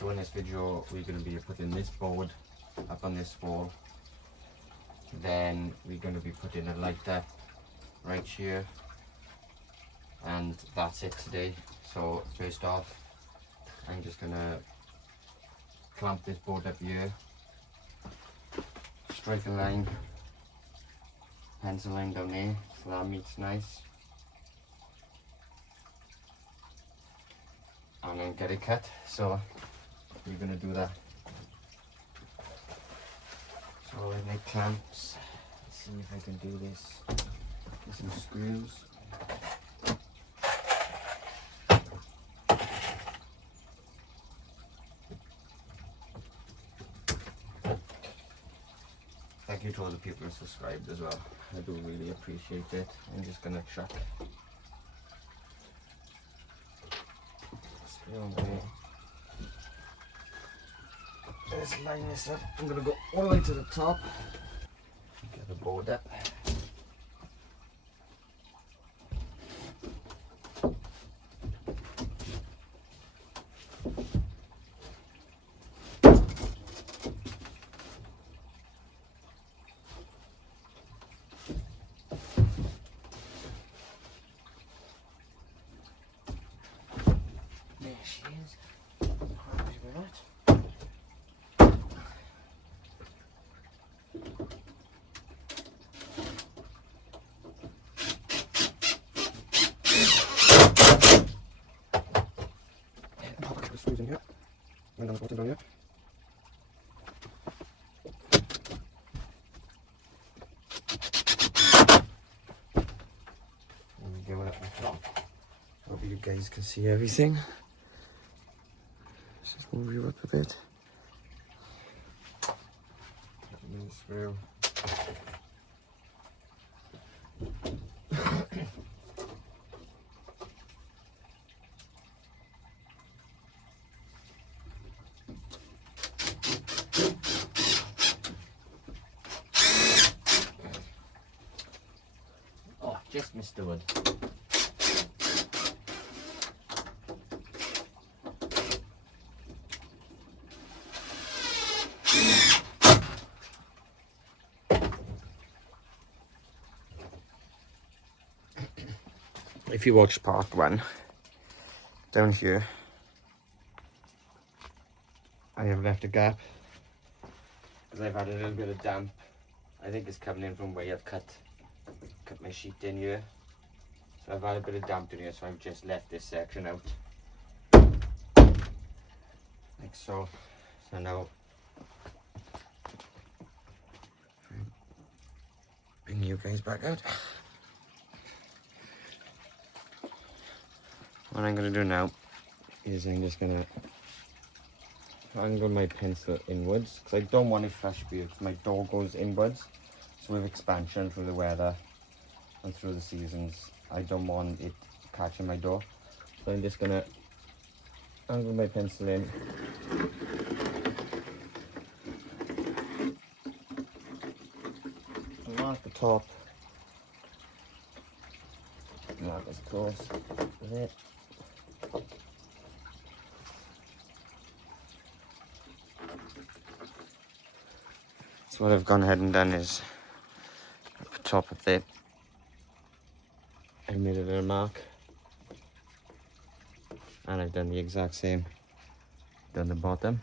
So in this video we're going to be putting this board up on this wall, then we're going to be putting a lighter right here, and that's it today. So first off, I'm just going to clamp this board up here, strike a line, pencil line down there so that meets nice, and then get it cut. So we're going to do that. So I make clamps. Let's see if I can do this. Get some screws. Thank you to all the people who subscribed as well. I do really appreciate it. I'm just gonna chuck screw on there. Let's line this up. I'm gonna go all the way to the top. Get the board up. There she is. Happy with that. Pop a couple of screws in here. And then the bottom down here. There we go, up the top. Hope you guys can see everything. Let's just move you up a bit. Tighten this through. Oh, just missed the wood. If you watch part 1, down here I have left a gap because I've had a little bit of damp. I think it's coming in from where I've cut my sheet in here, so I've had a bit of damp in here, so I've just left this section out like so. So now bring you guys back out. What I'm going to do now is I'm just going to angle my pencil inwards, because I don't want it flush because my door goes inwards. So with expansion through the weather and through the seasons, I don't want it catching my door. So I'm just going to angle my pencil in. Mark the top. Mark as close as it. So what I've gone ahead and done is at the top of it, I made a little mark, and I've done the exact same down the bottom,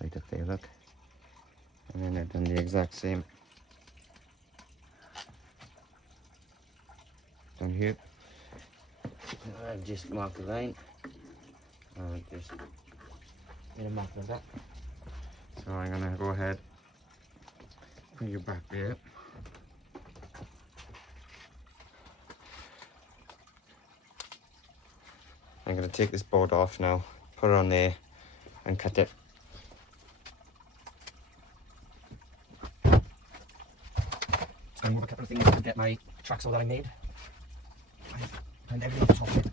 right up there, look, and then I've done the exact same down here. I've just marked the line, and just made a mark like that. So I'm going to go ahead, bring you back there. I'm going to take this board off now, put it on there and cut it. I move a couple of things to get my track saw that I made. And everything on the top of it.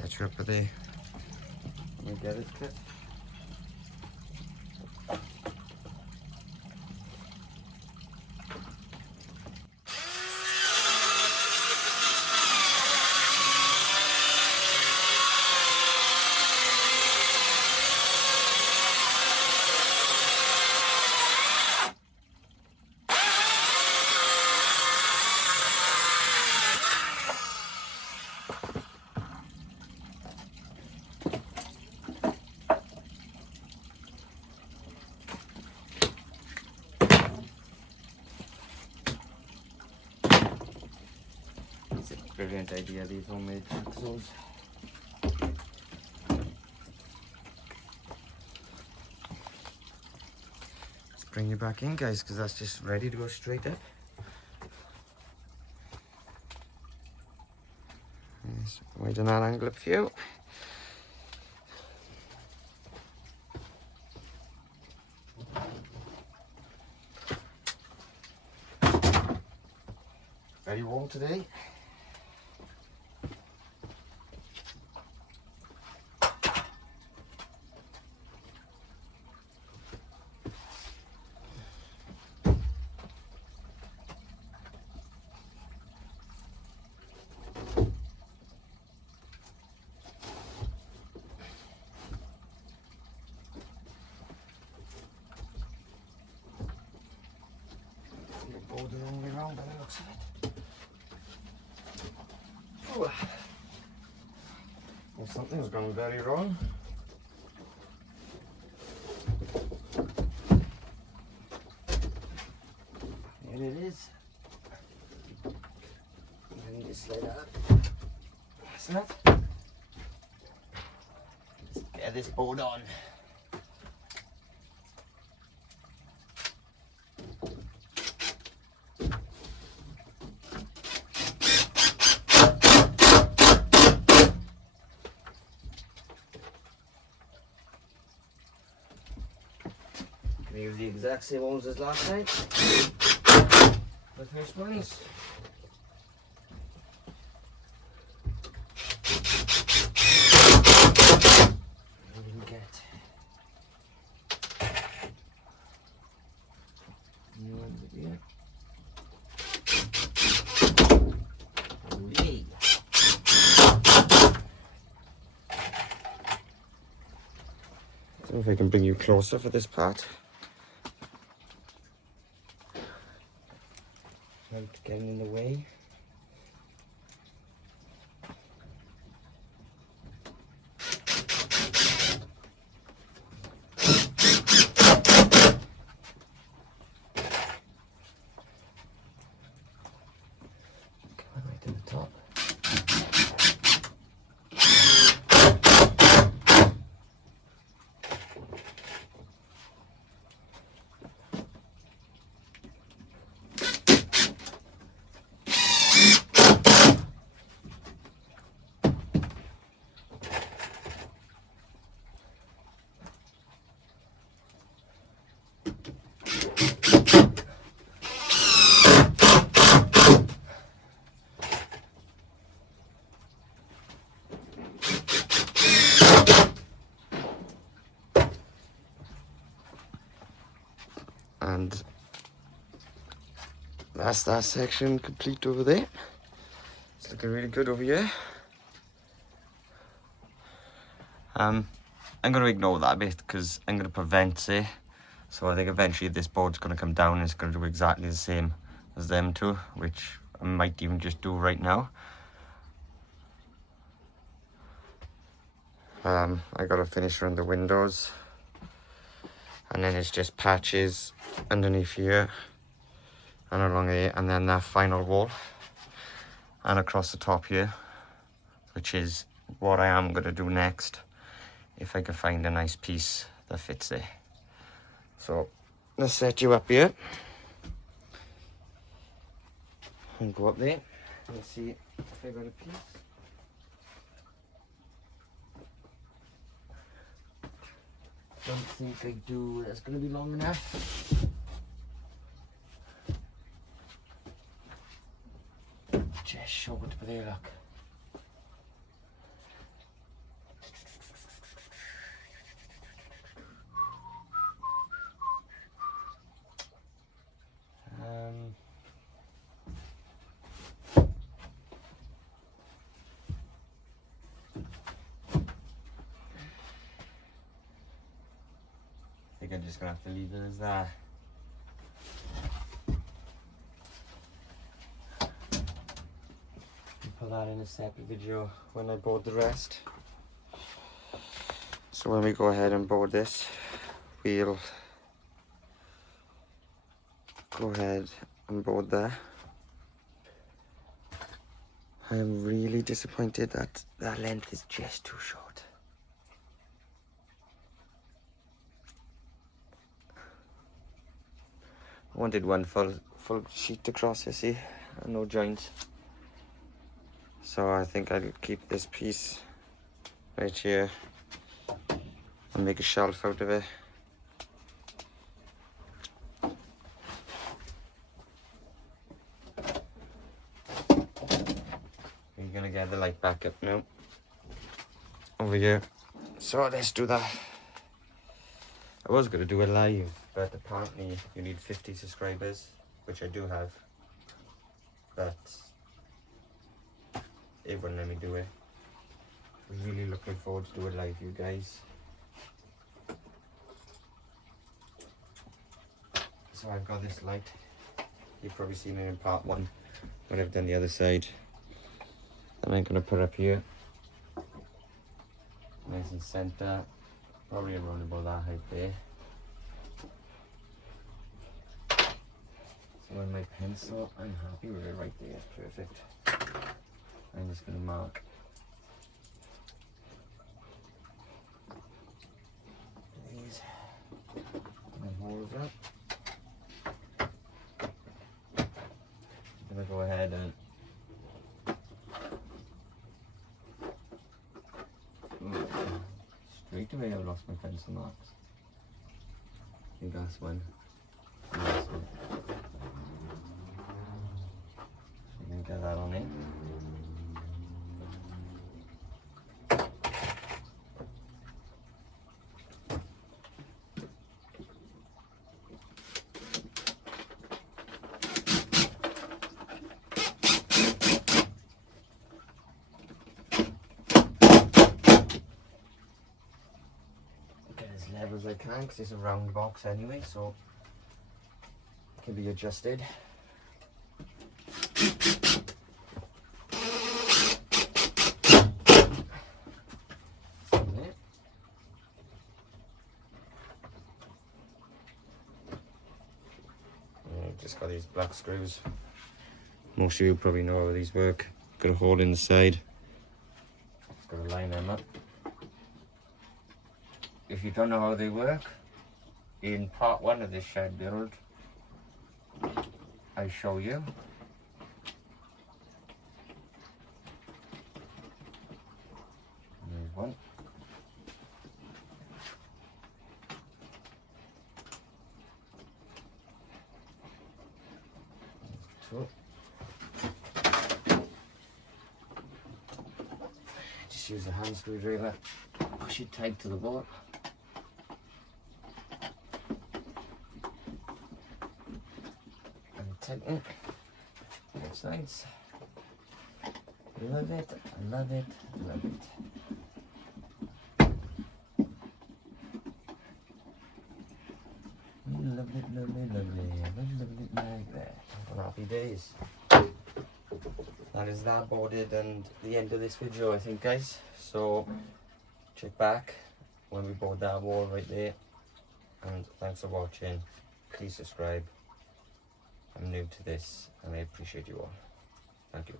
Set you up with the get it kit. It's a brilliant idea, these homemade jigsaws. Let's bring you back in, guys, because that's just ready to go straight up. Yes, widen that angle up for you. Very warm today. Board the wrong way around by the looks of it. Ooh. Well, something's gone very wrong. Here it is. I need to slide that up. That's that. Let's get this board on. Use the exact same ones as last time. The first ones. We didn't get new ones again. Yay. I don't know if I can bring you closer for this part. Getting in the way. Coming right to the top. And that's that section complete over there. It's looking really good over here. I'm going to ignore that bit because I'm going to prevent it. So I think eventually this board's going to come down and it's going to do exactly the same as them two, which I might even just do right now. I got to finish around the windows. And then it's just patches underneath here and along here, and then that final wall and across the top here, which is what I am going to do next if I can find a nice piece that fits there. So let's set you up here and go up there. Let's see if I got a piece. Don't think I do. That's going to be long enough. Just short, but there, look. think I'm just gonna have to leave it as that. Put that in a separate video when I board the rest. So when we go ahead and board this, we'll go ahead and board there. I am really disappointed that that length is just too short. I wanted one full sheet across, you see, and no joints. So I think I'll keep this piece right here and make a shelf out of it. We're gonna get the light back up now. Over here. So let's do that. I was gonna do it live, but apparently you need 50 subscribers, which I do have. But it wouldn't let me do it. Really looking forward to do it live, you guys. So I've got this light. You've probably seen it in part 1 when I've done the other side. And I'm gonna put up here. Nice and center. Probably around about that height there. So with my pencil, I'm happy with it right there. Perfect. I'm just gonna mark these holes up. I'm gonna go ahead and straight away I've lost my pencil marks. I think that's one. That's one. So I'm gonna get that on in. Level as I can, because it's a round box anyway, so it can be adjusted. Just got these black screws. Most of you probably know how these work. Got a hole in the side. Just got to line them up. If you don't know how they work, in part 1 of this shed build, I show you. There's one. There's 2. Just use a hand screwdriver, push it tight to the board. Tighten both sides. Love it, love it, love it. Lovely, lovely, lovely, lovely like that. Happy days. That is that boarded and the end of this video, I think, guys. So check back when we board that wall right there. And thanks for watching. Please subscribe. I'm new to this and I appreciate you all. Thank you.